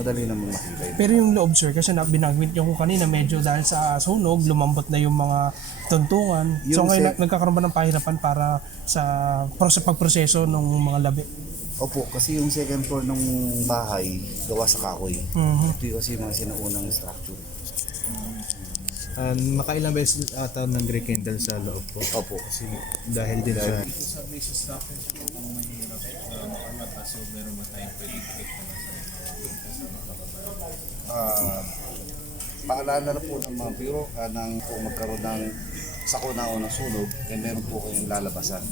madali naman makita yun. Pero yung loob sir, kasi binanggit nyo ko kanina, medyo dahil sa sunog, lumambot na yung mga tuntungan. So Yung ngayon nagkakaroon ba ng pahirapan para sa pagproseso ng mga labi? Opo, kasi yung second floor ng bahay, gawa sa kahoy. Mhm. Ito yung kasi yung mga sinaunang structure. Makailang beses ata nag-rekindle sa loob po. Opo. Kasi dahil din sa Sa basis natin kung mahirap makamata, so meron ba tayong pwede predict na Paalala na po ng mga biro nang kung magkaroon ng sakuna o ng sunog, meron po kayong lalabasan.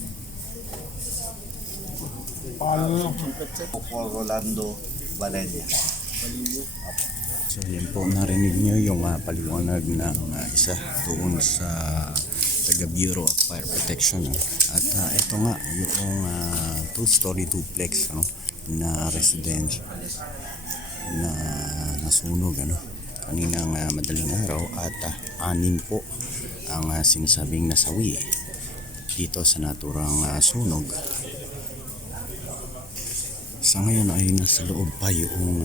Po Rolando Valenia. So yan po, narinig nyo yung paliwanag ng isa doon sa taga Bureau of Fire Protection. At ito nga yung two-story duplex na residential na nasunog kaninang madaling araw, at 6 po ang sinasabing nasawi dito sa naturang sunog. Sa ngayon ay nasa loob pa yung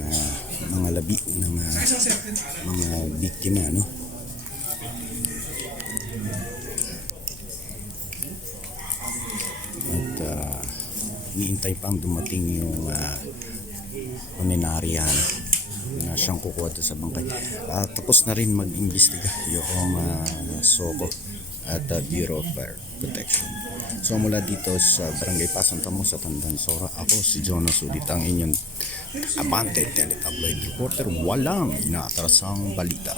mga labi ng mga biktima, At iintay pang dumating yung punenarya na siyang kukuha sa bangkay. Tapos na rin mag-imbestiga yung SOCO at Bureau of Fire Protection. So mula dito sa Barangay Pasong Tamo sa Tandansora, ako si Jonas Ulit, ang inyong Abante Teletabloid Reporter. Walang inaatrasang balita.